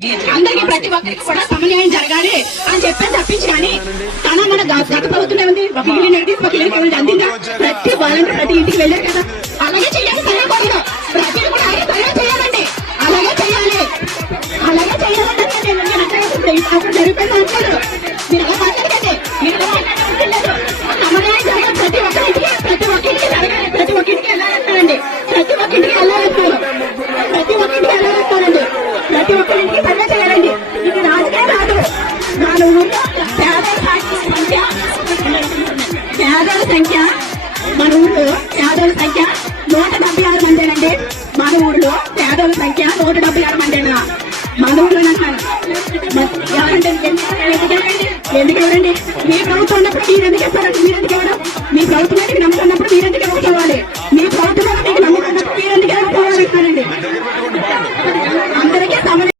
అందరికీ ప్రతి ఒక్కరికి కూడా సమన్యాయం జరగాలి అని చెప్పి తప్పించి కానీ మన గత ప్రభుత్వం ఉంది ఒక ఇల్లు నెగిటివ్ ఒక ఇల్లు అందిందా ప్రతి వాలంటీర్ ప్రతి ఇంటికి వెళ్ళారు కదా అలాగే చేయాలి తెలియకూడదు ప్రజలు కూడా అలాగే చేయాలండి అలాగే చేయాలి అప్పుడు జరిగిపోయింది అనుకోదు మీరు అలా మాట్లాడకండి మీరు సమన్యాయం జరగాలి ప్రతి ఒక్కరికి జరగాలి ప్రతి ఒక్కరికి వెళ్ళాలంటారండి ప్రతి ఒక్కరికి వెళ్ళాలంటారు ప్రతి ఒక్కరికి సర్వే చేయాలండి ఇది రాజకీయ రాదు మన ఊళ్ళో పేదల సంఖ్య మన ఊళ్ళో పేదల సంఖ్య 176 మందేనండి మన ఊళ్ళో పేదల సంఖ్య 176 మందేనా మన ఊళ్ళో ఎవరంటే ఎందుకు ఎవరండి మీ ప్రభుత్వం ఉన్నప్పుడు మీరు ఎందుకు ఇస్తారండి మీరు ఎందుకు ఇవ్వడం మీ ప్రభుత్వానికి నమ్ముతున్నప్పుడు మీరు ఎందుకు ఇవ్వాలి